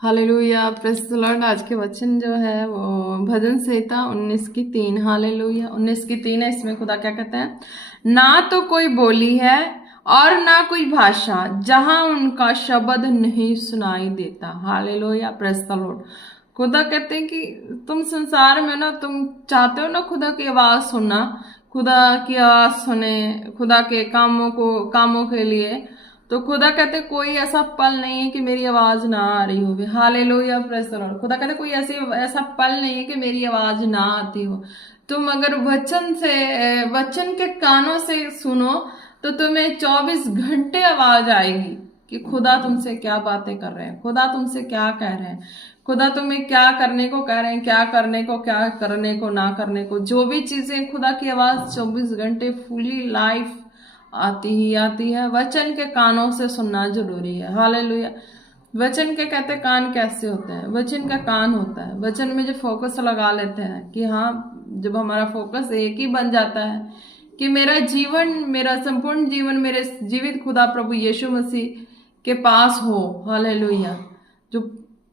Hallelujah, praise the Lord. आज के वचन जो है वो भजन संहिता 19 की 3। हालेलुया, 19 की 3 है। इसमें खुदा क्या कहते हैं? ना तो कोई बोली है और ना कोई भाषा जहां उनका शब्द नहीं सुनाई देता। Hallelujah, praise the Lord. खुदा कहते हैं कि तुम संसार में ना, तुम चाहते हो ना खुदा की आवाज सुनना, खुदा की आवाज सुने, खुदा के कामों के लिए। तो खुदा कहते कोई ऐसा पल नहीं है कि मेरी आवाज ना आ रही हो। Hallelujah, praise the Lord. खुदा कहते कोई ऐसा पल नहीं है कि मेरी आवाज ना आती हो। तुम अगर वचन के कानों से सुनो तो तुम्हें 24 घंटे आवाज आएगी कि खुदा तुमसे क्या बातें कर रहे हैं, खुदा तुमसे क्या कह रहे हैं, खुदा तुम्हें क्या करने को कह रहे हैं, क्या करने को ना करने को। जो भी चीजें, खुदा की आवाज 24 घंटे फुली लाइफ आती ही आती है। वचन के कानों से सुनना जरूरी है। हालेलुया। वचन के कहते कान कैसे होते हैं? वचन का कान होता है, वचन में जो फोकस लगा लेते हैं कि हाँ, जब हमारा फोकस एक ही बन जाता है कि मेरा जीवन, मेरा संपूर्ण जीवन मेरे जीवित खुदा प्रभु यीशु मसीह के पास हो। हालेलुया, जो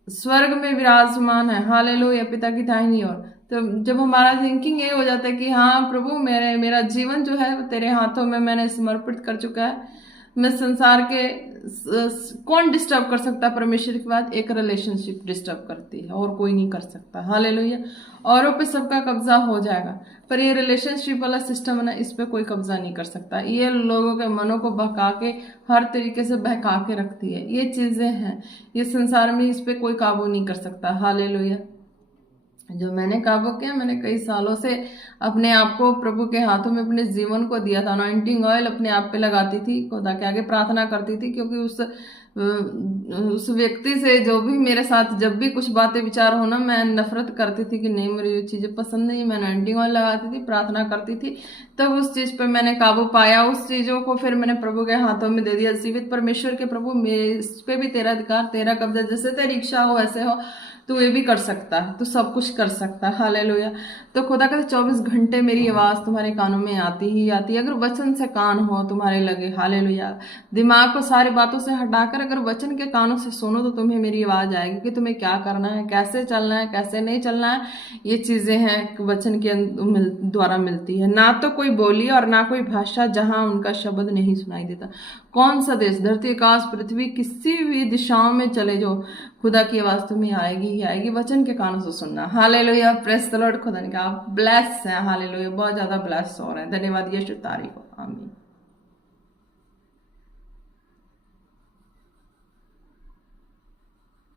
स्वर्ग में विराजमान है। हालेलुया, पिता की दाहिनी ओर। तो जब हमारा थिंकिंग ये हो जाता है कि हाँ प्रभु, मेरा जीवन जो है वो तेरे हाथों में मैंने समर्पित कर चुका है। मैं संसार के कौन डिस्टर्ब कर सकता है? परमेश्वर के बाद एक रिलेशनशिप डिस्टर्ब करती है, और कोई नहीं कर सकता। हालेलुया। औरों पे सबका कब्जा हो जाएगा, पर ये रिलेशनशिप वाला सिस्टम है ना, इस पे कोई कब्जा नहीं कर सकता। ये लोगों के मनों को बहका के, हर तरीके से बहका के रखती है। ये चीजें हैं, ये संसार में इस पे कोई काबू नहीं कर सकता। हालेलुया। जो मैंने काबू किया, मैंने कई सालों से अपने आप को प्रभु के हाथों में, अपने जीवन को दिया था। अनॉइंटिंग ऑयल अपने आप पे लगाती थी, खुदा के आगे प्रार्थना करती थी, क्योंकि उस व्यक्ति से जो भी मेरे साथ जब भी कुछ बातें विचार होना, मैं नफरत करती थी कि नहीं, मुझे ये चीजें पसंद नहीं। मैं अनॉइंटिंग ऑयल लगाती थी, प्रार्थना करती थी, तब उस चीज पे मैंने काबू पाया। उस चीजों को फिर मैंने प्रभु के हाथों में दे दिया। जीवित परमेश्वर के प्रभु, मेरे इस पे भी तेरा अधिकार, तेरा कब्जा, जैसे तेरी इच्छा हो वैसे हो। तू ये भी कर सकता है, तू सब कुछ कर सकता है। हालेलुया। तो खुदा कहते 24 घंटे मेरी आवाज तुम्हारे कानों में आती ही आती है, अगर वचन से कान हो तुम्हारे लगे। हालेलुया। दिमाग को सारी बातों से हटाकर अगर वचन के कानों से सुनो तो तुम्हें मेरी आवाज आएगी कि तुम्हें क्या करना है, कैसे चलना है, कैसे नहीं चलना है। ये चीजें हैं वचन के द्वारा मिलती है। ना तो कोई बोली और ना कोई भाषा जहां उनका शब्द नहीं सुनाई देता। कौन सा देश, धरती, आकाश, पृथ्वी, किसी भी दिशाओं में चले जाओ, खुदा की आवाज तुम्हें आएगी ही आएगी। वचन के कानों से सुनना। Hallelujah, praise the Lord. खुदा ने कहा ब्लेस है। हालेलुया, बहुत ज्यादा ब्लेस हो रहे हैं। धन्यवाद यीशु, तारीफ हो। आमीन।